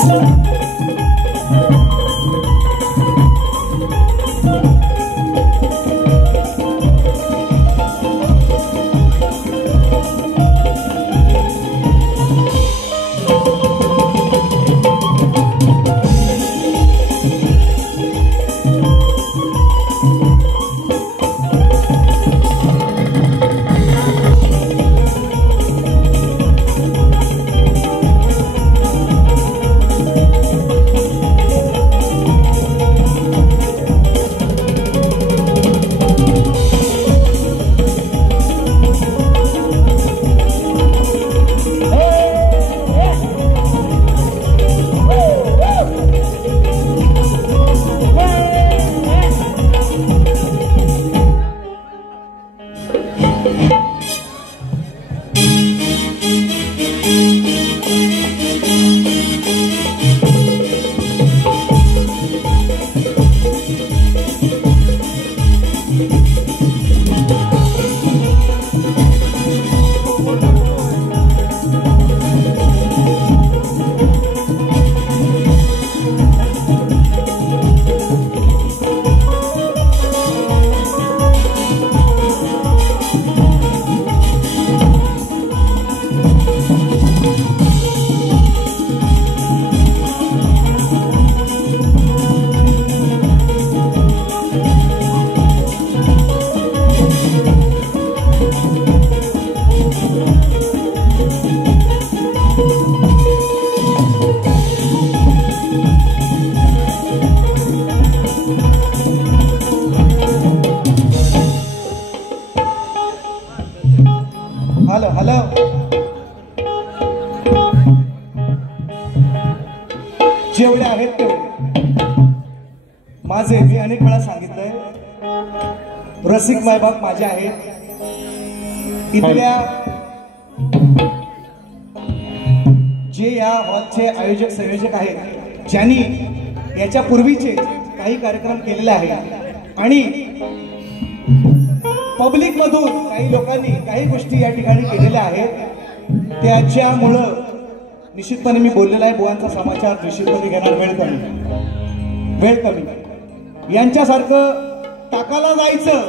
Hello hello जेवढे आहेत तेवढे माझे, मी अनेक वेळा सांगितलंय, रसिक मायबाप माझे आहेत. इथल्या जे या हॉलचे आयोजक संयोजक आहेत, ज्यांनी याच्या पूर्वीचे काही कार्यक्रम केलेले आहेत आणि पब्लिक मधून काही लोकांनी काही गोष्टी या ठिकाणी केलेल्या आहेत, त्याच्यामुळं निश्चितपणे मी बोललेला आहे. बुवांचा समाचार निश्चितपणे घेणार, वेळ कमी. यांच्यासारखं टाकाला जायचं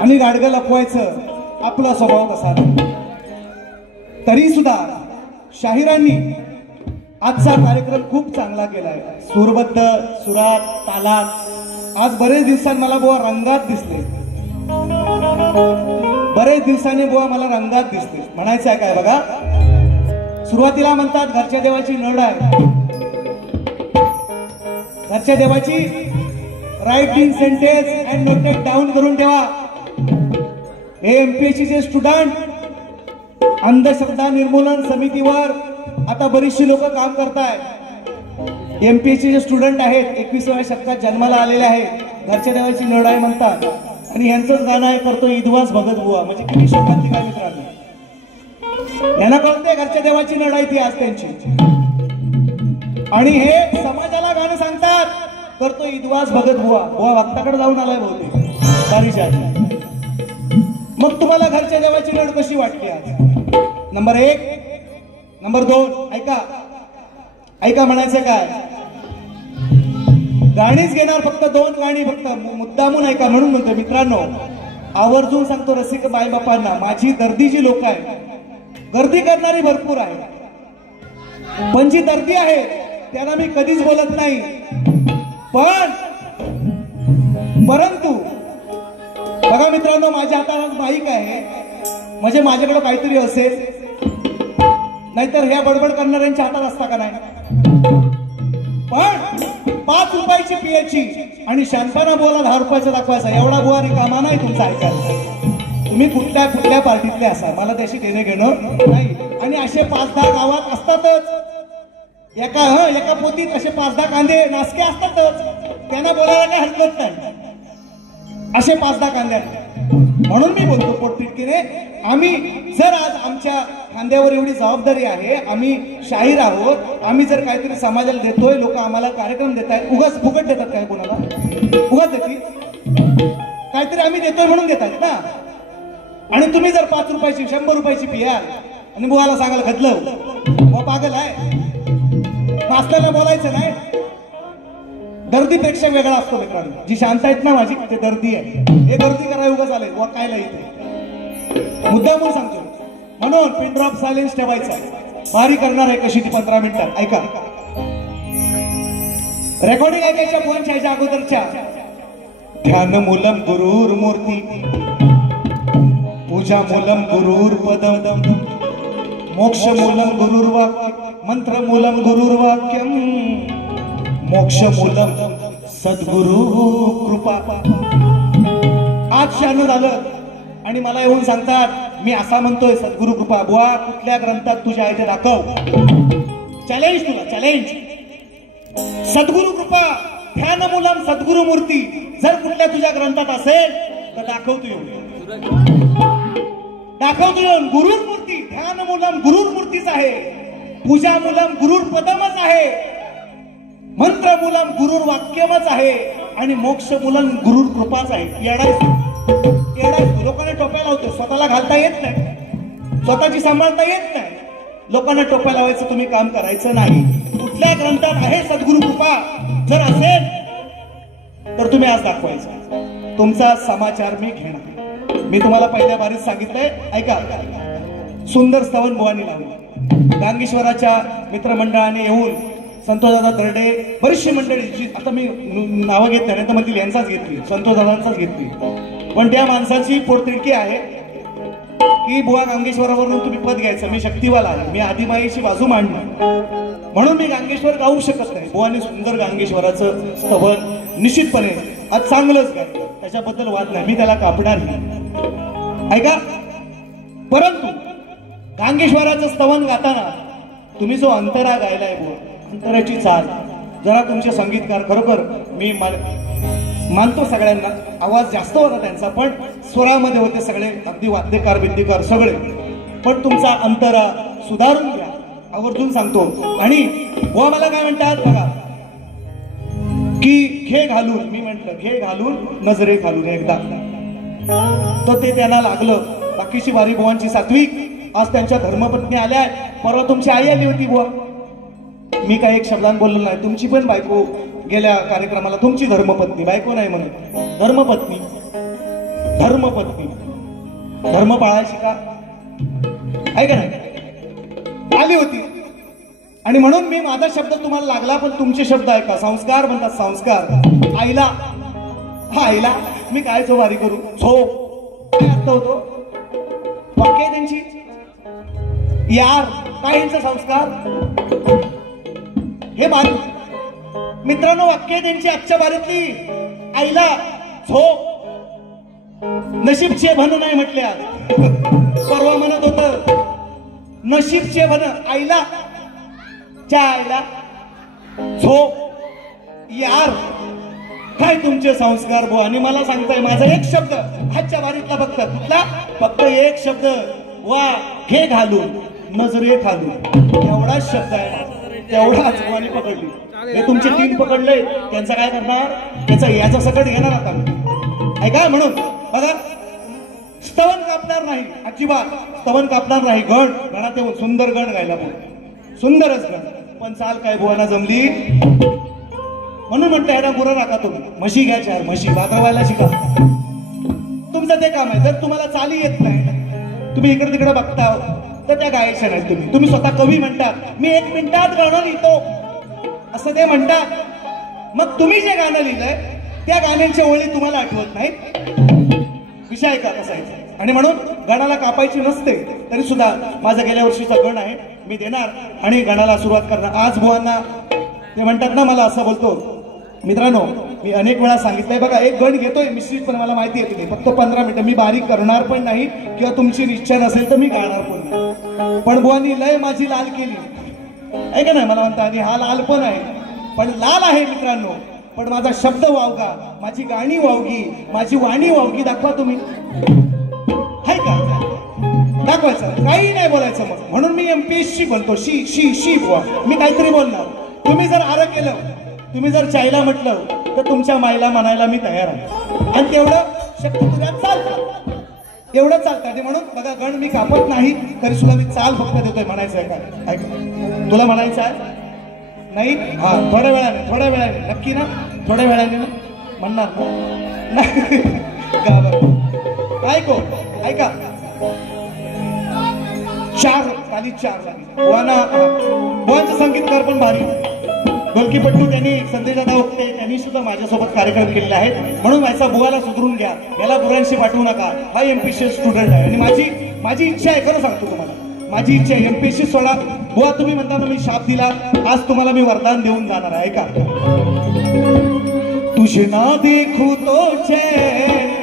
आणि गाडगं लपवायचं आपला स्वभाव कसा नाही. तरी सुद्धा शाहिरांनी आजचा कार्यक्रम खूप चांगला केलाय, सूरबद्ध, सुरात, तालात. आज बरेच दिवसांनी मला बुवा रंगात दिसले, बरेच दिवसांनी बुवा मला रंगात दिसते. म्हणायचं आहे काय बघा, सुरुवातीला म्हणतात घरच्या देवाची नड आहे, घरच्या देवाची writing sentence and noted down करून ठेवा. हे एमपीएससी चे स्टुडंट अंधश्रद्धा निर्मूलन समितीवर आता बरीचशी लोक काम करतायत. एमपीएससी चे स्टुडंट आहेत, 21व्या शतकात जन्माला आलेले आहेत, घरच्या देवाची नड आहे म्हणतात. आणि यांचंच गाणं आहे, करतो इदवास भगत बुवा. म्हणजे किती शोकांती काय मित्रांनो, यांना कळते घरच्या देवाची लढाई ती आज त्यांची. आणि हे समाजाला गाणं सांगतात, करतो इदवास भगत बुवा. बुवा भक्ताकडे जाऊन आलाय बहुतेक बारीच्या. मग तुम्हाला घरच्या देवाची लढ कशी वाटते आज? नंबर 1. नंबर 2, ऐका ऐका म्हणायचं काय, गाणीच घेणार फक्त 2 गाणी, फक्त मुद्दामून ऐका. म्हणून म्हणतो मित्रांनो, आवर्जून सांगतो रसिक बाई बापांना, माझी दर्दी जी लोक आहेत, गर्दी करणारी भरपूर आहे, पण जी दर्दी आहे त्यांना मी कधीच बोलत नाही. परंतु बघा मित्रांनो, माझ्या हातात आज माईक आहे, म्हणजे माझ्याकडे काहीतरी असेल, नाहीतर ह्या बडबड करणाऱ्यांच्या हातात असता का नाही. पण 5 रुपयाची पियाची आणि शांताना बोला 10 रुपयाचा दाखवायचा, एवढा बुवा रिकामा नाही तुमचा ऐकायला. तुम्ही कुठल्या पार्टीतले असा, मला त्याशी देणे घेणं नाही. आणि असे 5-10 गावात असतातच, एका पोतीत असे 5-10 कांदे नासके असतातच, त्यांना बोलायला काही हरकत नाही. असे 5-10 कांदे. म्हणून मी बोलतो पोटतिडकीने, आम्ही जर आज आमच्या खांद्यावर एवढी जबाबदारी आहे, आम्ही शाहीर आहोत, आम्ही जर काहीतरी समाजाला देतोय, लोक आम्हाला कार्यक्रम देत आहेत, उगाच फुकट देतात काय कोणाला, उगाच देतील, काहीतरी आम्ही देतोय म्हणून देतात ना. आणि तुम्ही जर 5 रुपयाची 100 रुपयाची पियाल आणि बुवाला सांगाल घातलं, बुवा पागल आहे, असल्याला बोलायचं नाही. दर्दी प्रेक्षक वेगळा असतो मित्रांनो. जी शांत आहेत ना माझी ते दर्दी आहे. हे गर्दी करायला उगाच आले वा कायला इथे मुद्दा म्हणून सांगतो. म्हणून पिन ड्रॉप सायलेन्स ठेवायचा. वारी करणार आहे कशी ती 15 मिनिटात ऐका. रेकॉर्डिंग ऐकायच्या फोनच्या ह्याच्या अगोदरच्या ध्यान मूलम गुरुर मूर्ती पूजा मूलम गुरुर पदम मोक्ष मूलम गुरुर वाक्य मंत्र मूलम गुरुर वाक्यम मोक्ष मूलम सद्गुरु कृपा. आज शान झालं आणि मला येऊन सांगतात मी असा म्हणतोय सद्गुरु कृपा. बुवा कुठल्या ग्रंथात तुझ्या आहे ते दाखव. चॅलेंज तुला चॅलेंज. सद्गुरु कृपा ध्यान मूलम सद्गुरु मूर्ती जर कुठल्या तुझ्या ग्रंथात असेल तर दाखवतो येऊन. दाखवतो येऊन. गुरुर मूर्ती ध्यान मूलम गुरुर मूर्तीच आहे. पूजा मूलम गुरुर पदमच आहे. मंत्र मूलम गुरुर वाक्यमच आहे आणि मोक्ष मूलम गुरुर कृपाच आहे. येडायच लोकांना टोप्या लावतो. स्वतःला घालता येत नाही. स्वतःची सांभाळता येत नाही. लोकांना टोप्या लावायचं तुम्ही काम करायचं नाही. कुठल्या ग्रंथात आहे सद्गुरु कृपा जर असेल तर तुम्ही आज दाखवायचं. तुमचा समाचार मी घेणार. मी तुम्हाला पहिल्या बारीत सांगितलंय ऐका. सुंदर स्तवन बुवानी लावलं. गांगेश्वराच्या मित्रमंडळाने येऊन संतोषदादा दर्डे बरीचशी मंडळी आता मी नावं घेत नाही तर मग यांचाच घेतली संतोषदादांचाच घेतली. पण त्या माणसाची पोटतिडकी आहे की बुवा गांगेश्वरावरून तुम्ही पद घ्यायचं. मी शक्तिवाला आहे. मी आदिमाईची बाजू मांडली म्हणून मी गांगेश्वर गाऊ शकत नाही. बुवाने सुंदर गांगेश्वराचं स्तवन निश्चितपणे आज चांगलंच गायलं. त्याच्याबद्दल वाद नाही. मी त्याला कापणार नाही ऐका. परंतु गांगेश्वराचं स्तवन गाताना तुम्ही जो अंतरा गायलाय बुवा अंतराची चाल जरा तुमचे संगीतकार खरोखर मी मानतो सगळ्यांना. आवाज जास्त होता त्यांचा पण स्वरामध्ये होते सगळे अगदी वाद्यकार बिद्यकार सगळे. पण तुमचा अंतरा सुधारून घ्या आवर्जून सांगतो. आणि बुवा मला काय म्हणतात बघा की घे घालून. मी म्हंटल घे घालून नजरे घालून एकदा तर ते त्यांना लागलं. बाकीची वारी बुवांची सात्विक. आज त्यांच्या धर्मपत्नी आल्या. परवा तुमची आई आली होती बुवा. मी काही एक शब्दांत बोललो नाही. तुमची पण बायको गेल्या कार्यक्रमाला तुमची धर्मपत्नी बायको नाही म्हणत धर्मपत्नी धर्मपत्नी धर्म पाळायची का आहे का नाही आली होती. आणि म्हणून मी माझा शब्द तुम्हाला लागला पण तुमचे शब्द ऐका. संस्कार म्हणतात संस्कार. आईला हा आईला मी काय जो वारी करू झो काय अर्थ होतो वाक्य त्यांची यार काय यांचा संस्कार हे बारी. मित्रांनो वाक्य त्यांची आजच्या बारीतली. आईला झो नशीबचे भन नाही म्हटले. आज परवा म्हणत होत नशीबचे भन. आईला च्या आईला झो यार काय तुमचे संस्कार बुवा. आणि मला सांगताय माझा एक शब्द आजच्या बारीतला फक्त कुठला फक्त एक शब्द वा घे घालून नजरे घालून एवढाच शब्द आहे. तेवढाच बुवानी पकडली. हे तुमचे 3 पकडले त्यांचा काय करणार त्याचा याचा सकट घेणार आता ऐका. म्हणून बघा स्तवन कापणार नाही अजिबात. स्तवन कापणार नाही. गण गणात येऊन सुंदर गण गायला बुवा सुंदरच गण. पण चाल काय बुवाना जमली म्हणून म्हटलं ह्याला गुरं राखा तुम्ही. म्हशी घ्या 4 म्हशी वाजवायला शिका. तुमचं ते काम आहे. जर तुम्हाला चाली येत नाही तुम्ही इकडे तिकडे बघता तर त्या गायच्या नाहीत. तुम्ही स्वतः कवी म्हणतात मी 1 मिनिटात गाणं लिहितो असं ते म्हणतात. मग तुम्ही जे गाणं लिहिलंय त्या गाण्यांच्या ओळी तुम्हाला आठवत नाहीत. विषय का कसा आहे. आणि म्हणून गणाला कापायची नसते तरी सुद्धा माझा गेल्या वर्षीचा गण आहे मी देणार आणि गणाला सुरुवात करणार. आज बुवांना ते म्हणतात ना मला असं बोलतो. मित्रांनो मी अनेक वेळा सांगितलंय बघा एक गण घेतोय निश्चितपणे मला माहिती आहे तुम्ही फक्त 15 मिनिटं. मी बारीक करणार पण नाही किंवा तुमची इच्छा नसेल तर मी गाणार पण नाही. पण बुवांनी लय माझी लाल केली आहे का नाही. मला म्हणता आणि हा लाल पण आहे पण लाल आहे मित्रांनो. पण माझा शब्द वावगा माझी गाणी वावगी माझी वाणी वावगी दाखवा तुम्ही हाय का दाखवायचं काही नाही बोलायचं. मग म्हणून मी MPSC बोलतो. शी शी शी बुवा मी काहीतरी बोलणार. तुम्ही जर आरं केलं तुम्ही जर चायला म्हटलं तर तुमच्या माईला म्हणायला मी तयार आहे. आणि तेवढं शक्य तुझ्या चालतं एवढं चालतं. आणि म्हणून बघा गण मी कापत नाही तरी सुद्धा मी चाल फक्त देतोय. म्हणायचं आहे का ऐक तुला म्हणायचं आहे नाही हा थोड्या वेळाने नक्की ना, थोड्या वेळाने ना म्हणणार ना का बरं? ऐका चार खाली चार बुवांचं संगीतकार पण भारी, ढोलकीपट्टू त्यांनी संदेशदादा ओक्ते त्यांनी सुद्धा माझ्यासोबत कार्यक्रम केलेले आहेत. म्हणून माझा बुवाला सुधरून घ्या, याला गुरांशी पाठवू नका. हा एमपीएससी स्टुडंट आहे आणि माझी इच्छा आहे, खरं सांगतो तुम्हाला, माझी इच्छा आहे एमपीएससी सोडा. बुवा तुम्ही म्हणता ना मी शाप दिला, आज तुम्हाला मी वरदान देऊन जाणार आहे. ऐका, तुझे ना देखू तो चैन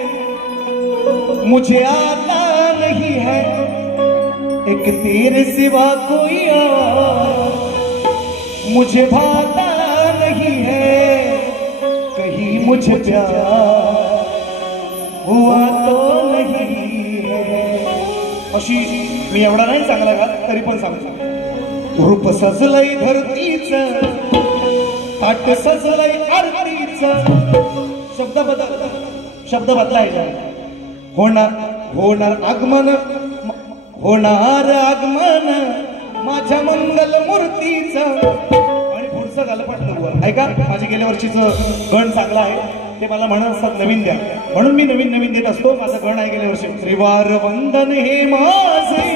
मुझे आता नहीं है, एक तेरे सिवा कोई और मुझे भाता नहीं है, कहीं मुझे प्यार हुआ तो नहीं है. अशी मी एवढा नाही चांगला का तरी पण सांगतो. रूप सजलय धरतीच, ताट सजलय आरतीच, शब्द बदलायचा. होणार आगमन माझ्या मंगल मूर्तीच. आणि पुढचं गलपटलं. ऐका, माझे गेल्या वर्षीचं गण चांगला आहे, ते मला म्हणत असतात नवीन द्या, म्हणून मी नवीन देत असतो. माझं गण आहे गेल्या वर्षी. त्रिवार वंदन हे माझे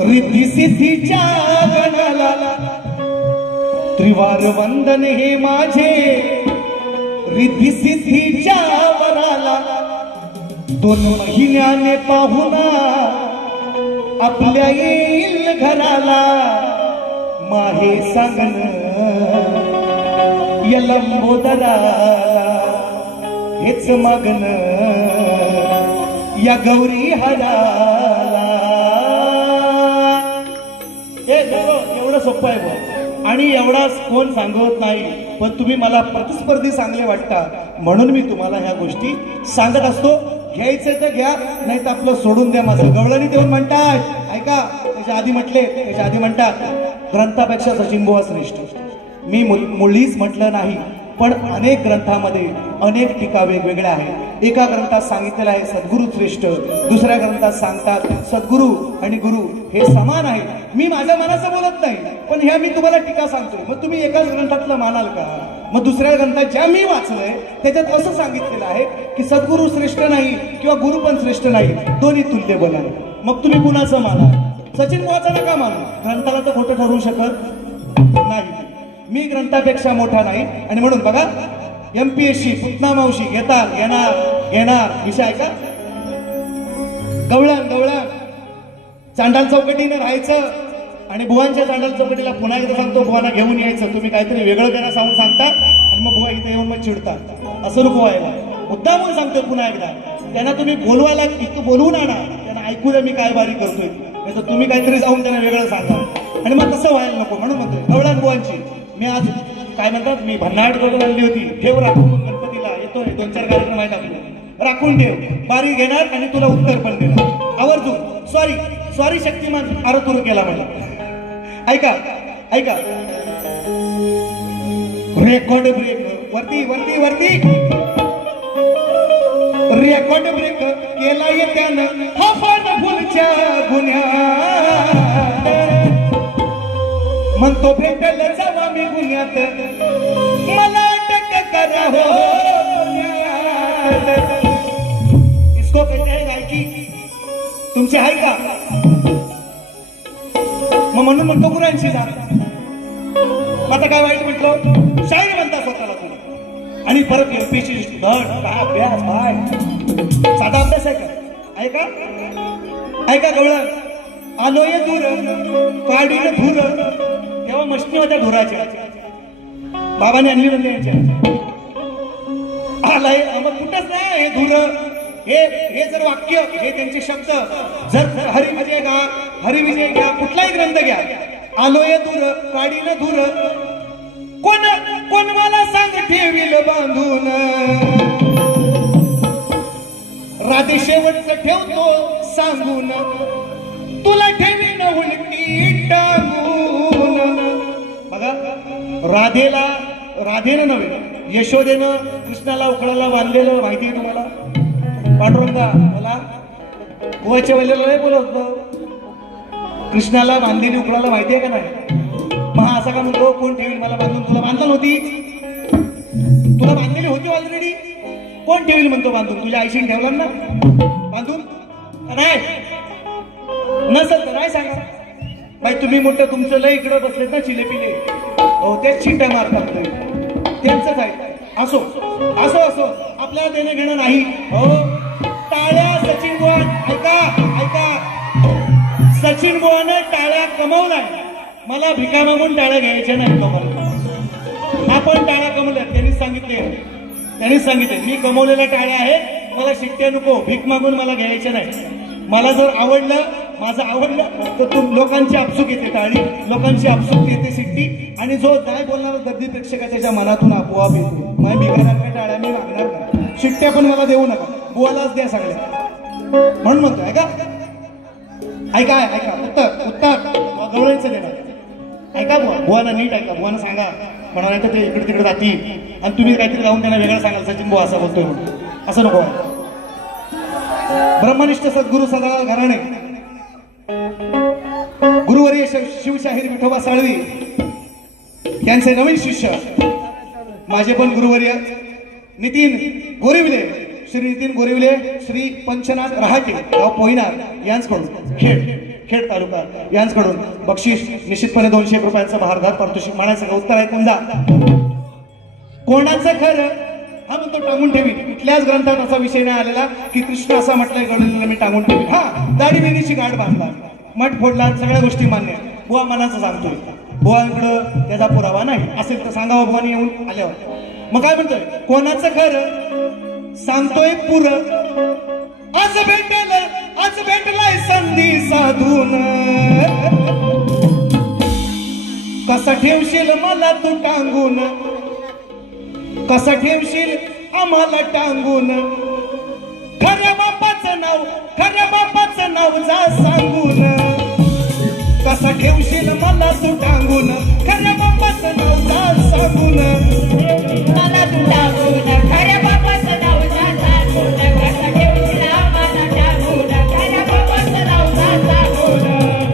रिद्धी सिद्धीच्या गणाला, त्रिवार वंदन हे माझे रिद्धी सिद्धीच्या वराला. 2 महिन्याने पाहुणा आपल्या येईल घराला, माहे सांगन या लंबोदराला, हेच मागन या गौरी हराला. एवढं सोपं आहे बघ, आणि एवढाच कोण सांगत नाही, पण तुम्ही मला प्रतिस्पर्धी चांगले वाटता म्हणून मी तुम्हाला ह्या गोष्टी सांगत असतो. घ्यायचं तर घ्या, नाही तर आपलं सोडून द्या. माझं गवळणी देऊन म्हणतात. ऐका, त्याच्या आधी म्हणतात ग्रंथापेक्षा सचिन बुवा श्रेष्ठ. मी मुळीच म्हटलं नाही, पण अनेक ग्रंथामध्ये अनेक टीका वेगवेगळ्या आहेत. एका ग्रंथात सांगितलेलं आहे सद्गुरु श्रेष्ठ, दुसऱ्या ग्रंथात सांगतात सद्गुरु आणि गुरु हे समान आहे. मी माझ्या मनाचं बोलत नाही, पण ह्या मी तुम्हाला टीका सांगतोय. मग तुम्ही एकाच ग्रंथातलं मानाल का? मग दुसऱ्या ग्रंथात ज्या मी वाचलंय त्याच्यात असं सांगितलेलं आहे की सद्गुरु श्रेष्ठ नाही किंवा गुरु पण श्रेष्ठ नाही, दोन्ही तुल्यबल आहे. मग तुम्ही कुणाचं माना? सचिन बुवाचं नका मानू, ग्रंथाला तर खोटं ठरवू शकत नाही. मी ग्रंथापेक्षा मोठा नाही. आणि म्हणून बघा, एमपीएससी पुतना मावशी घेणार विषय आहे का? गवळण चांडाल चौकटीने राहायचं आणि बुवांच्या चांडाल चौकटीला पुन्हा एकदा सांगतो, बुवांना घेऊन यायचं. तुम्ही काहीतरी वेगळं त्यांना सांगता आणि मग बुवा इथे येऊन मग चिडतात. असं नको व्हायला. मुद्दा म्हणून सांगतो पुन्हा एकदा, त्यांना तुम्ही बोलवायला इतकं बोलवून आणा, त्यांना ऐकू द्या मी काय बारी करतोय, नाही तर तुम्ही काहीतरी जाऊन त्यांना वेगळं सांगा. आणि मग तसं व्हायला नको. म्हणून म्हणतोय गवळण बुवांची मी आज काय म्हणतात, मी भन्नाट करून आणली होती. ठेव राखून, गणपतीला येतोय 2-4 कार्यक्रम आहेत आपले, राखून ठेव. बारी घेणार आणि तुला उत्तर पण देणार आवर्जून. सॉरी शक्तिमान आरतुर केला मला. ऐका रेकॉर्ड ब्रेक वरती रेकॉर्ड ब्रेक केला येत्यानं हफान फुलच्या गुन्ह्यात. म्हणतो भेटल जावा मी गुन्ह्यात, मला अटक करा हो. इसको कहते हैं गायकी. तुमची आहे का? मग म्हणून म्हणतो गुरांशी जा. आता काय वाईट म्हटलं? शाहीर म्हणता स्वतःला तू. आणि परत एमपीएससी स्टुडंट, काय अभ्यास भाय, साधा अभ्यास आहे का? ऐका गवळण, आलोय दूर काढीन धूर. तेव्हा मशनी होत्या धुराच्या, बाबाने आणली म्हणजे यांच्या. आलाय मग कुठंच नाही हे धूर. हे जर वाक्य, हे त्यांचे शब्द, जर हरिविजय घ्या, कुठलाही ग्रंथ घ्या, आलोय दूर काढीन धूर, कोण मला सांग ठेवील बांधून, राधे शेवटचं ठेवतो सांगून, तुला ठेवीन उलटी टांगून. बघा, राधेनं नव्हे, यशोदेनं कृष्णाला उकळाला बांधलेलं माहिती आहे तुम्हाला? पांडुरंगा मला गोवाच्या वेळेला नाही बोलत, कृष्णाला बांधलेली उकळाला माहिती आहे का नाही? मग हा असा का म्हणतो कोण ठेवील मला बांधून? तुला बांधलं नव्हती? तुला बांधलेली होती ऑलरेडी. कोण ठेवील म्हणतो बांधून? तुझ्या आईशीने ठेवलं ना बांधून? नाही नसेल तर नाही सांगा बाई. तुम्ही मोठं तुमचं लय इकडं बसलेत ना चिलेपिले, हो तेच चिंट्या मारतात त्यांचंच आहे. असो असो असो आपल्याला देणं घेणं नाही. हो टाळ्या सचिन बुवा. ऐका ऐका, सचिन बुवाने टाळ्या कमवलाय. मला भिका मागून टाळ्या घ्यायच्या नाही कमवल्या. आपण टाळ्या कमवल्या त्यांनीच सांगितले मी कमवलेल्या टाळ्या आहेत. मला शिट्ट्या नको, भीक मागून मला घ्यायच्या नाही. मला जर आवडलं, माझं आवडलं तर तू लोकांची आपसूक येते टाळी, लोकांची आपसूक येते शिट्टी, आणि जो काय बोलणार दर्दी प्रेक्षक त्याच्या मनातून आपोआप येतो. मी भिकाणार काय टाळ्या मी मागणार नाही. शिट्ट्या पण मला देऊ नका, बुवालाच द्या सगळ्या. म्हणून म्हणतो ऐका ऐका ऐका, उत्तर गवळायचं देणार. ऐका बुवाना नीट ऐका. बुवाना सांगा म्हणा, नाही तर ते इकडे तिकडे जातील आणि तुम्ही काहीतरी जाऊन त्यांना वेगळं सांगाल सचिन बुवा असं बोलतोय म्हणून. असं नको. ब्रह्मनिष्ठ सद्गुरू सदा घराणे गुरुवर्य शिवशाहीर विठोबा साळवी यांचे नवीन शिष्य माझे पण गुरुवर्य नितीन गोरिवले, श्री नितीन गोरिवले, श्री पंचनाथ रहाटे गाव पोहिनार यांच्याकडून खेड तालुका यांच्याकडून बक्षीस निश्चितपणे 200 रुपयांचं भारधार पारितोषिक मानायचं का? उत्तर ऐकून जा. कोणाचं खरं? हा म्हणतो टांगून ठेवी. कुठल्याच ग्रंथात असा विषय नाही आलेला की कृष्ण असा म्हटलंय गडीला मी टांगून ठेवी. हा दाढी बिनीची गाठ बांधला, मठ फोडला, सगळ्या गोष्टी मान्य. बुवा मनाचं सांगतोय, बुवांकडं त्याचा पुरावा नाही असेल तर सांगावं बुवानी येऊन आल्यावर. मग काय म्हणतोय? कोणाचं खरं सांगतोय पुर. आज भेटलाय संधी साधून, कसा ठेवशील मला तू टांगून, कसा ठेवशील आम्हाला टांगून. खऱ्या बापाचं नाव जा सांगून, कसा ठेवशील मला तू टांगून. खऱ्या बापाचं नाव जा सांगून, मला तू टांगून. खऱ्या बापाचं नाव जा सांगून, कसा ठेवशील आम्हाला टांगून. खऱ्या बापाचं नाव जा सांगून.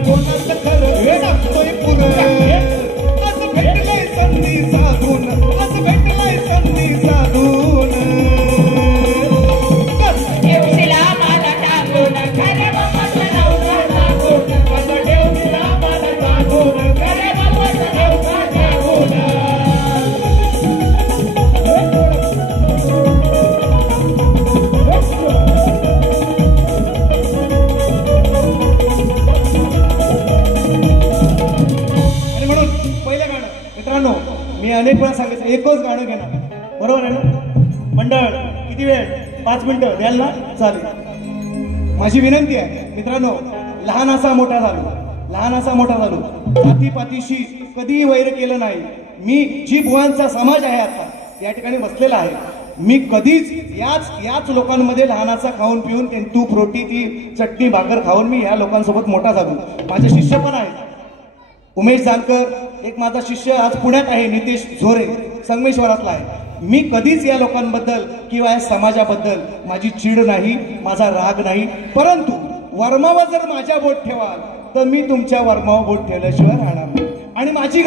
कोणाचं खरं सांगतोय पुरं. आज भेटलंय संधी साधून, आज भेटलंय संधी साधून. कसा ठेवशील आम्हाला टांगून. खऱ्या बापाचं नाव जा सांगून, कसा ठेवशील आम्हाला टांगून. खऱ्या बापाचं नाव जा सांगून. आणि म्हणून पहिलं गाणं मित्रांनो मी अनेक वेळा सांगितलं, एकच गाणं घेणार, बरोबर आहे ना? मंडळ किती वेळ? 5 मिनिटं द्याल ना? चालेल. माझी विनंती आहे मित्रांनो, लहानाचा मोठा झालो, जातीपातीशी कधीही वैर केलं नाही. मी जी बुवांचा समाज आहे आता या ठिकाणी बसलेला आहे, मी कधीच याच लोकांमध्ये लहानाचा खाऊन पिऊन ते तूप रोटी ती चटणी भाकर खाऊन मी या लोकांसोबत मोठा झालो. माझे शिष्य पण आहेत. उमेश जानकर एक माझा शिष्य आज पुण्यात आहे, नितेश झोरे संगमेश्वरातला आहे. मी कधीच या लोकांबद्दल किंवा या समाजाबद्दल माझी चीड नाही, माझा राग नाही. परंतु वर्मावर जर माझ्या बोट ठेवाल तर मी तुमच्या वर्मावर बोट ठेवल्याशिवाय राहणार नाही. आणि माझी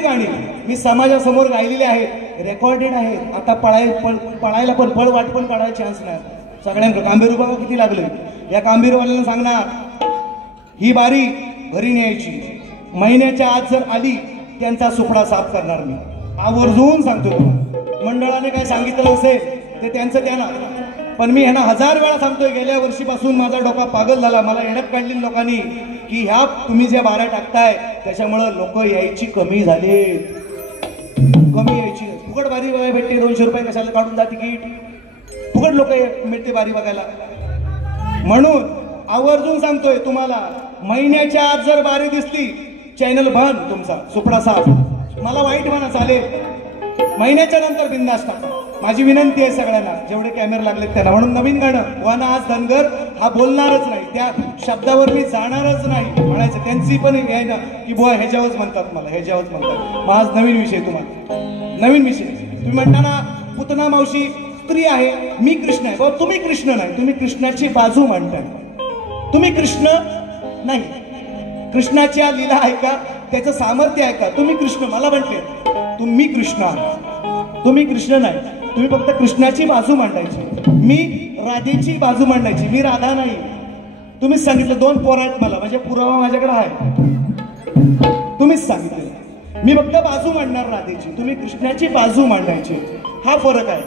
गाणी मी समाजासमोर गायलेली आहेत, रेकॉर्डेड आहेत. आता पळायला पण पळवाट पण काढायला चान्स नाही सगळ्यांकडे. कांबेरू बघा किती लागले. या कांबेरूवाल्यांना सांगणार ही बारी घरी न्यायची, महिन्याच्या आत जर आली त्यांचा सुपडा साफ करणार मी. आवर्जून सांगतो तुम्हाला. मंडळाने काय सांगितलं असेल ते त्यांचं त्यांना, पण मी ह्यांना 1000 वेळा सांगतोय. गेल्या वर्षीपासून माझा डोका पागल झाला. मला येण्यात काढली लोकांनी की ह्या तुम्ही ज्या बाऱ्या टाकताय त्याच्यामुळं लोक यायची कमी झाली. फुकट बारी बघायला भेटते. 200 रुपये कशाला काढून जा तिकीट. फुकट लोक मिळते बारी बघायला. म्हणून आवर्जून सांगतोय तुम्हाला, महिन्याच्या आत जर बारी दिसली चॅनल बंद, तुमचा सुपडा साफ. मला वाईट म्हणा चालेल, महिन्याच्या नंतर बिंदास टाका. माझी विनंती आहे सगळ्यांना, जेवढे कॅमेरे लागलेत त्यांना. म्हणून नवीन गाणं वाना आज धनगर हा बोलणारच नाही, त्या शब्दावर मी जाणारच नाही म्हणायचं. त्यांची पण आहे ना की बुवा ह्याच्यावरच म्हणतात, मला ह्याच्यावरच म्हणतात. मग आज नवीन विषय, तुम्हाला नवीन विषय. तुम्ही म्हणताना पुतना मावशी स्त्री आहे, मी कृष्ण आहे. बाबा तुम्ही कृष्ण नाही, तुम्ही कृष्णाची बाजू मांडताय. तुम्ही कृष्ण नाही. कृष्णाच्या लीला ऐका, त्याचं सामर्थ्य आहे का? तुम्ही कृष्ण, मला म्हणते तुम्ही कृष्ण, तुम्ही कृष्ण नाही, तुम्ही फक्त कृष्णाची बाजू मांडायची, मी राधेची बाजू मांडायची, मी राधा नाही. तुम्हीच सांगितलं 2 पोरं आहेत मला, म्हणजे पुरावा माझ्याकडे आहे, तुम्हीच सांगितलं. मी फक्त बाजू मांडणार राधेची, तुम्ही कृष्णाची बाजू मांडायची, हा फरक आहे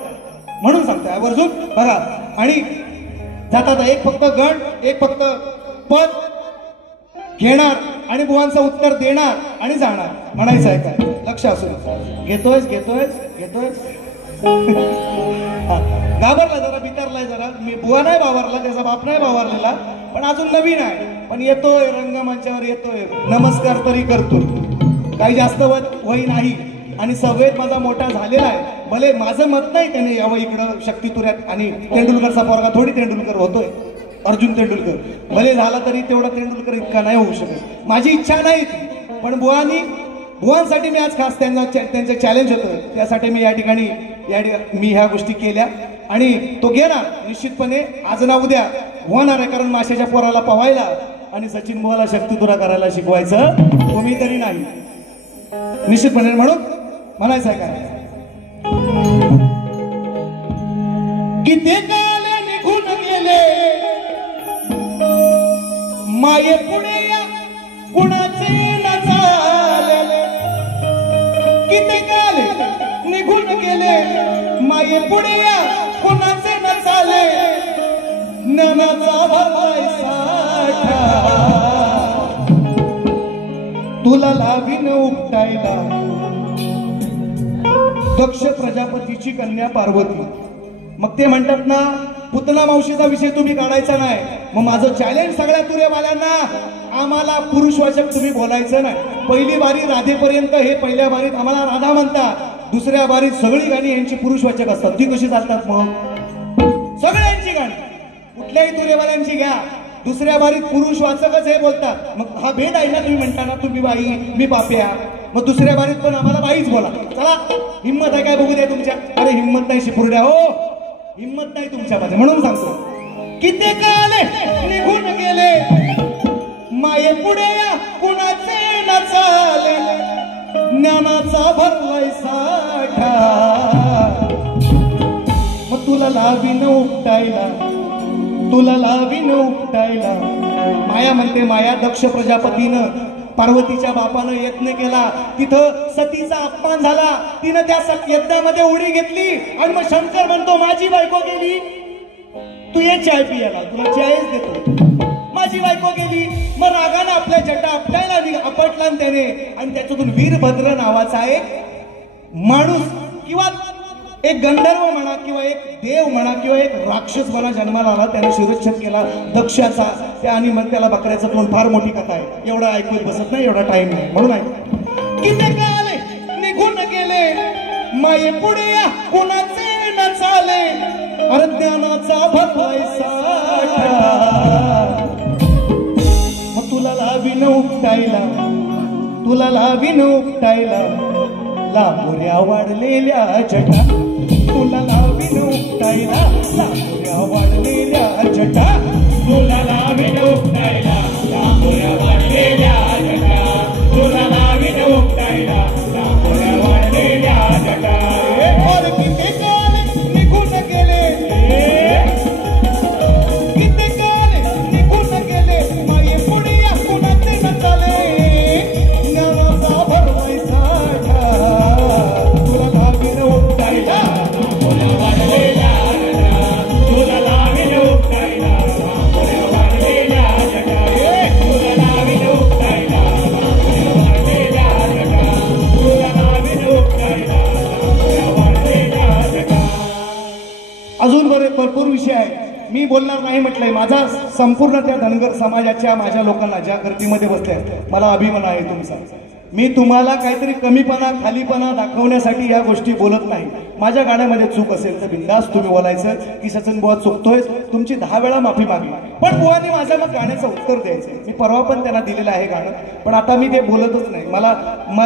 म्हणून सांगताय आवर्जून बघा. आणि जाता एक फक्त गण, एक फक्त पद घेणार आणि बुवांचं उत्तर देणार आणि जाणार, म्हणायचं आहे काय? लक्ष असू दे. घेतोयस घेतोयस घेतोयस घाबरला जरा, बितारलाय जरा. मी बुवा नाही बावरला, त्याचा बाप नाही बावरलेला, पण अजून नवीन आहे, पण येतोय रंगमंचावर येतोय, नमस्कार तरी करतो. काही जास्त वय नाही आणि सवयीत माझा मोठा झालेला आहे. भले माझं मत नाही त्याने यावं इकडं शक्तितुऱ्यात, आणि तेंडुलकरचा पोरगा थोडी तेंडुलकर होतोय, अर्जुन तेंडुलकर भले झाला तरी तेवढा तेंडुलकर इतका नाही होऊ शकत. माझी इच्छा नाही ती, पण बुवांसाठी मी आज खास त्यांचं चॅलेंज होतं, त्यासाठी मी या ठिकाणी मी ह्या गोष्टी केल्या आणि तो घेणार निश्चितपणे. आज ना उद्या होणार आहे, कारण माशाच्या पोराला पवायला आणि सचिन बुवाला शक्तितुरा करायला शिकवायचं तुम्ही तरी नाही, निश्चितपणे. म्हणून म्हणायचं आहे काय? किती काले निघून गेले माये पुढे या कुणाचे न चालले, किती काले निघून गेले माये पुढे या कुणाचे न चाले, ज्ञानाचा भरलाय साठा तुला लावीन उपटायला. दक्ष प्रजापतीची कन्या पार्वती. मग ते म्हणतात ना, पुतना मावशीचा विषय तुम्ही काढायचा नाही. मग माझं चॅलेंज सगळ्या तुरेवाल्यांना, आम्हाला पुरुषवाचक तुम्ही बोलायचं नाही. पहिली बारी राधेपर्यंत, हे पहिल्या बारीत आम्हाला राधा म्हणतात, दुसऱ्या बारीत सगळी गाणी यांची पुरुषवाचक असतात. ती कशी चालतात? मग सगळ्यांची गाणी कुठल्याही तुरेवाल्यांची घ्या, दुसऱ्या बारीत पुरुषवाचकच हे बोलतात. मग हा भेद आहे ना, तुम्ही म्हणता ना तुम्ही बाई मी पाप्या, मग दुसऱ्या बारीत पण आम्हाला बाईच बोला. चला, हिंमत आहे काय बघू द्या तुमच्या? अरे हिंमत नाही शिपुर्ड्या, हो हिंमत नाही तुमच्यामध्ये. म्हणून सांगतो, किती काले निघून गेले माये पुढे या कुणाचे न चाले, ज्ञानाचा भरलाय साठा मग तुला लावीन उपटायला, तुला लावीन उपटायला. माया म्हणते, माया दक्ष प्रजापतीनं पार्वतीच्या बापानं यत्न केला, तिथं सतीचा अपमान झाला, तिनं त्या यज्ञामध्ये उडी घेतली आणि मग शंकर म्हणतो माझी बायको गेली, तू ये चाय पियाला, तुला चायच देतो. माझी बायको गेली, मग रागानं आपल्या जटा आपटायला आपटला त्याने, आणि त्याच्यातून वीरभद्र नावाचा एक माणूस किंवा एक गंधर्व म्हणा किंवा एक देव म्हणा किंवा एक राक्षस म्हणा जन्माला आला. त्याने शिरच्छेद केला दक्षाचा, त्या आणि मग त्याला बकऱ्याचं तोंड. फार मोठी कथा आहे, एवढा ऐकून बसत नाही, एवढा टाइम नाही, म्हणून ऐक. किती काले निघून गेले माये पुढे या कुणाचे न चाले, अज्ञानाचा भरलाय साठा मग तुला लावीन उपटायला, तुला लावीन उपटायला. लांबोऱ्या वाढलेल्या जटा तुला लावीन उपटायला, लांबोऱ्या वाढलेल्या जटा तुला लावीन उपटायला, लांबोऱ्या वाढलेल्या जटा तुला लावीन उपटायला, लांबोऱ्या वाढलेल्या जटा. और किती काले निघून गेले, किती काले निघून गेले माये पुढे या कुणाचे न चाले, ज्ञानाचा भरलाय साठा तुला लावीन उपटायला, लांबोऱ्या वाढलेल्या जटा तुला लावीन उपटायला, लांबोऱ्या वाढलेल्या जटा तुला लावीन उपटायला, लांबोऱ्या वाढलेल्या जटा तुला लावीन उपटायला, लांबोऱ्या वाढलेल्या जटा. अजून भरपूर विषय आहे, मी बोलणार नाही म्हटलंय. माझा संपूर्ण त्या धनगर समाजाच्या माझ्या लोकांना ज्या गर्दीमध्ये बसल्या मला अभिमान आहे तुमचा. मी तुम्हाला काहीतरी कमीपणा खालीपणा दाखवण्यासाठी या गोष्टी बोलत नाही. माझ्या गाण्यामध्ये चूक असेल तर बिंदास तुम्ही बोलायचं की सचिन बुवा चुकतोय, तुमची 10 वेळा माफी मागली, पण बुवानी माझ्या मग गाण्याचं उत्तर द्यायचंय. मी परवा पण त्यांना दिलेलं आहे गाणं, पण आता मी ते बोलतच नाही.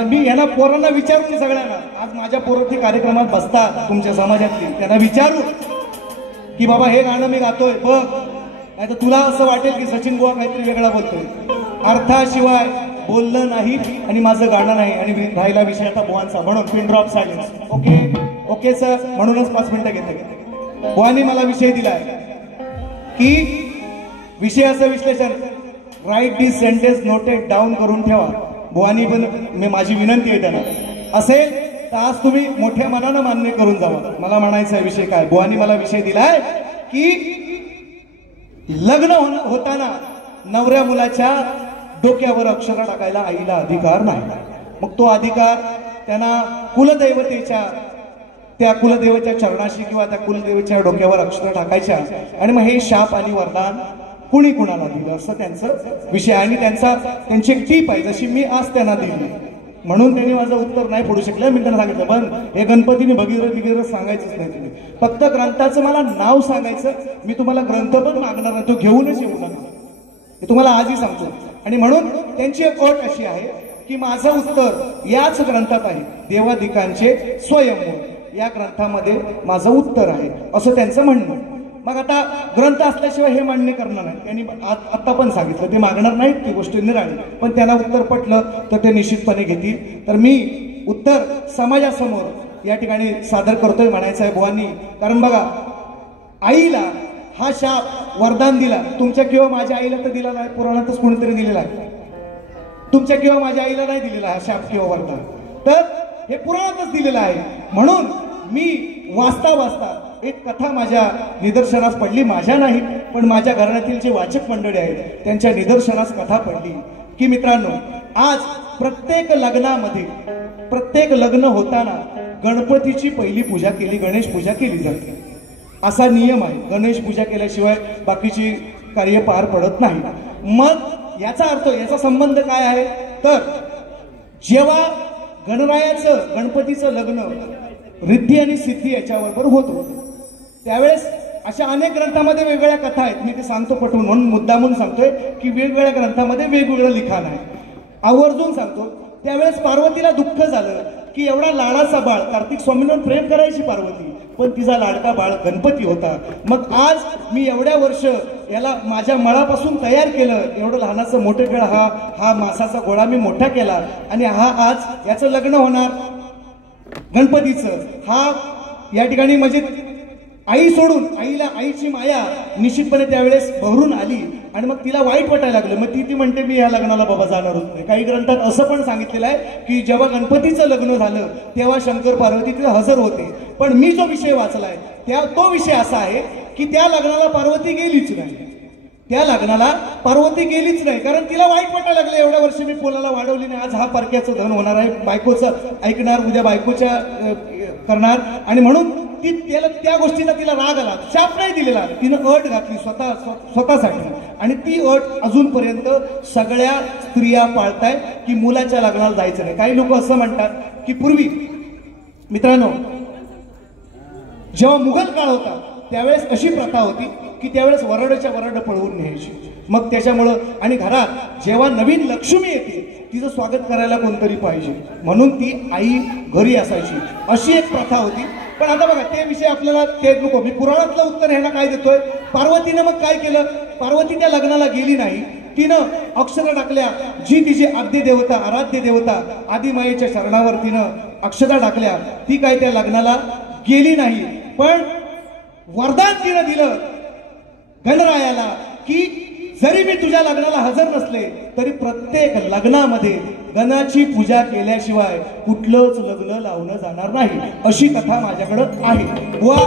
मी यांना पोरांना विचारून, सगळ्यांना आज माझ्या पोरांची कार्यक्रमात बसता तुमच्या समाजातली, त्यांना विचारू की बाबा हे गाणं मी गातोय बघ, नाही तर तुला असं वाटेल की सचिन बुवा काहीतरी वेगळा बोलतोय. अर्थाशिवाय बोललं नाही आणि माझं गाणं नाही आणि राहिला विषय आता बुवांचा, म्हणून pin drop silence. Okay okay sir, म्हणूनच 5 मिनिटं घेते. बुवांनी मला विषय दिलाय की विषयाचं विश्लेषण, राईट दिस सेंटेन्स नोटेड डाऊन करून ठेवा. बुवांनी पण मी माझी विनंती आहे त्यांना, असेल तर आज तुम्ही मोठ्या मनानं मान्य करून जावा. मला म्हणायचा विषय काय, बुवांनी मला विषय दिलाय की लग्न होताना नवऱ्या मुलाच्या डोक्यावर अक्षर टाकायला आईला अधिकार नाही. मग तो अधिकार त्यांना कुलदैवतेच्या, त्या कुलदेवाच्या चरणाशी किंवा त्या कुलदेवीच्या डोक्यावर अक्षर टाकायच्या. आणि मग हे शाप आणि वरदान कुणी कुणाला दिलं असं त्यांचं विषय आणि त्यांची एक टीप आहे जशी मी आज त्यांना दिली. म्हणून त्यांनी माझं उत्तर नाही पडू शकलं. मी त्यांना सांगितलं पण हे गणपतीने भगीरथ सांगायचंच नाही, तुम्ही फक्त ग्रंथाचं मला नाव सांगायचं, मी तुम्हाला ग्रंथ पण मागणार नाही, तो घेऊनच येऊ नका, हे तुम्हाला आजही सांगतो. आणि म्हणून त्यांची एक अट अशी आहे की माझं उत्तर याच ग्रंथात आहे, देवादिकांचे स्वयंभू या ग्रंथामध्ये माझं उत्तर आहे असं त्यांचं म्हणणं. मग आता ग्रंथ असल्याशिवाय हे मान्य करणार नाही, त्यांनी आता पण सांगितलं ते मागणार नाहीत, ती गोष्ट निराळी. पण त्यांना उत्तर पटलं तर ते निश्चितपणे घेतील. तर मी उत्तर समाजासमोर या ठिकाणी सादर करतोय म्हणायचं आहे बुवांनी. कारण बघा, आईला हा शाप वरदान दिला, तुमच्या किंवा माझ्या आईला तर दिला नाही, पुराणातच कोणीतरी दिलेला आहे. तुमच्या किंवा माझ्या आईला नाही दिलेला हा शाप किंवा वरदान, तर हे पुराणातच दिलेलं आहे. म्हणून मी वाचता वाचता एक कथा माझ्या निदर्शनास पडली, माझ्या नाही पण माझ्या घराण्यातील जे वाचक मंडळी आहेत त्यांच्या निदर्शनास कथा पडली की मित्रांनो, आज प्रत्येक लग्नामध्ये, प्रत्येक लग्न होताना गणपतीची पहिली पूजा केली, गणेश पूजा केली जाते, असा नियम आहे. गणेश पूजा केल्याशिवाय बाकीची कार्य पार पडत नाही. मग याचा अर्थ, याचा संबंध काय आहे तर जेव्हा गणरायाचं, गणपतीचं लग्न रिद्धी आणि सिद्धी याच्याबरोबर होत होतं त्यावेळेस अशा अनेक ग्रंथामध्ये वेगवेगळ्या कथा आहेत. मी ते सांगतो पटवून, म्हणून मुद्दामून सांगतोय की वेगवेगळ्या ग्रंथामध्ये वेगवेगळं लिखाण आहे, आवर्जून सांगतो. त्यावेळेस पार्वतीला दुःख झालं की एवढा लाडाचा बाळ, कार्तिक स्वामींवर प्रेम करायची पार्वती, पण तिचा लाडका बाळ गणपती होता. मग आज मी एवढ्या वर्ष याला माझ्या मळापासून तयार केलं, एवढं लहानाचं मोठं केलं, हा मासाचा गोळा मी मोठा केला आणि हा आज याचं लग्न होणार गणपतीचं. हा या ठिकाणी म्हणजे आई सोडून, आईला आईची माया निश्चितपणे त्यावेळेस बहरून आली आणि मग तिला वाईट वाटायला लागलं. मग ती म्हणते मी या लग्नाला बाबा जाणार होत नाही. काही ग्रंथात असं पण सांगितलेलं आहे की जेव्हा गणपतीचं लग्न झालं तेव्हा शंकर पार्वती तिथे हजर होते. पण मी जो विषय वाचलाय तो विषय असा आहे की त्या लग्नाला पार्वती गेलीच नाही, त्या लग्नाला पार्वती गेलीच नाही, कारण तिला वाईट वाटायला लागलं एवढ्या वर्ष मी पोलाला वाढवली नाही, आज हा परक्याचं धन होणार आहे, बायकोचं ऐकणार, उद्या बायकोच्या करणार. आणि म्हणून ती त्याला त्या गोष्टीचा तिला राग आला, शाप नाही दिलेला, तिनं अट घातली स्वतःसाठी. आणि ती अट अजूनपर्यंत सगळ्या स्त्रिया पाळतायत की मुलाच्या लग्नाला जायचं नाही. काही लोक असं म्हणतात की पूर्वी मित्रांनो जेव्हा मुघल काळ होता त्यावेळेस अशी प्रथा होती की त्यावेळेस वरडच्या वरड पळवून न्यायची. मग त्याच्यामुळं, आणि घरात जेव्हा नवीन लक्ष्मी येते तिचं स्वागत करायला कोणतरी पाहिजे, म्हणून ती आई घरी असायची, अशी एक प्रथा होती. पण आता बघा ते विषय आपल्याला ते नको. मी पुराणातलं उत्तर ह्याला काय देतोय, पार्वतीनं मग काय केलं, पार्वती त्या लग्नाला गेली नाही, तिनं अक्षरा टाकल्या, जी तिची आद्य देवता, आराध्य देवता आदिमायेच्या चरणावर तिनं अक्षरा टाकल्या, ती काय त्या लग्नाला गेली नाही. पण वरदान तिनं दिलं गणरायाला की जरी मी तुझ्या लग्नाला हजर नसले तरी प्रत्येक लग्नामध्ये गणाची पूजा केल्याशिवाय कुठलंच लग्न लावलं जाणार नाही, अशी कथा माझ्याकडं आहे. वा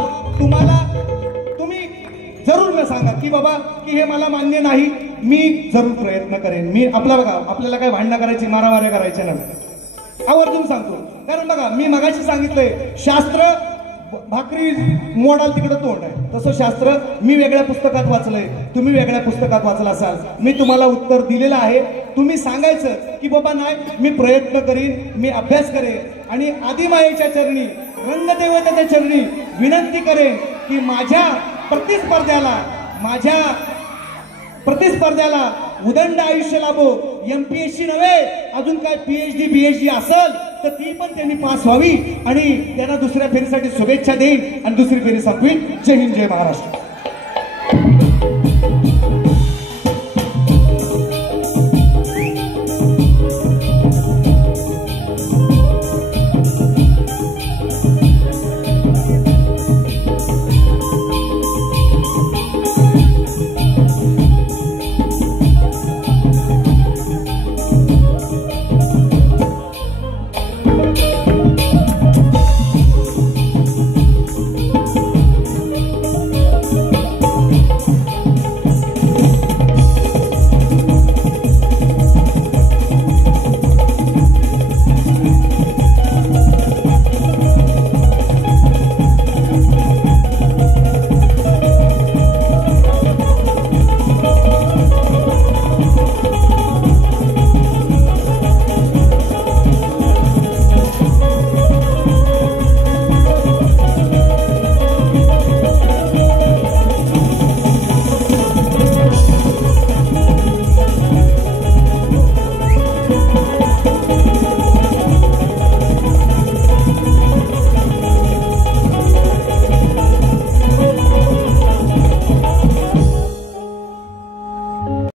तुम्ही जरूर न सांगा की बाबा की हे मला मान्य नाही, मी जरूर प्रयत्न करेन. मी बघा आपल्याला काय भांडणं करायची, मारामाऱ्या करायच्या नाही, आवर्जून सांगतो. कारण बघा मी मगाशी सांगितलंय शास्त्र भाकरी मोडाल तिकडे तोंड आहे, तसं शास्त्र मी वेगळ्या पुस्तकात वाचलंय, तुम्ही वेगळ्या पुस्तकात वाचलं असाल. मी तुम्हाला उत्तर दिलेलं आहे. तुम्ही सांगायचं की बाबा नाही मी प्रयत्न करीन, मी अभ्यास करेन आणि आदिमायेच्या चरणी, रंगदेवतेच्या चरणी विनंती करेन की माझ्या प्रतिस्पर्ध्याला उदंड आयुष्य लाभो. MPSC नव्हे, अजून काय PhD BHD असेल तर ती पण त्यांनी पास व्हावी आणि त्यांना दुसऱ्या फेरीसाठी शुभेच्छा देईन आणि दुसरी फेरी संपवी. जय हिंद, जय महाराष्ट्र.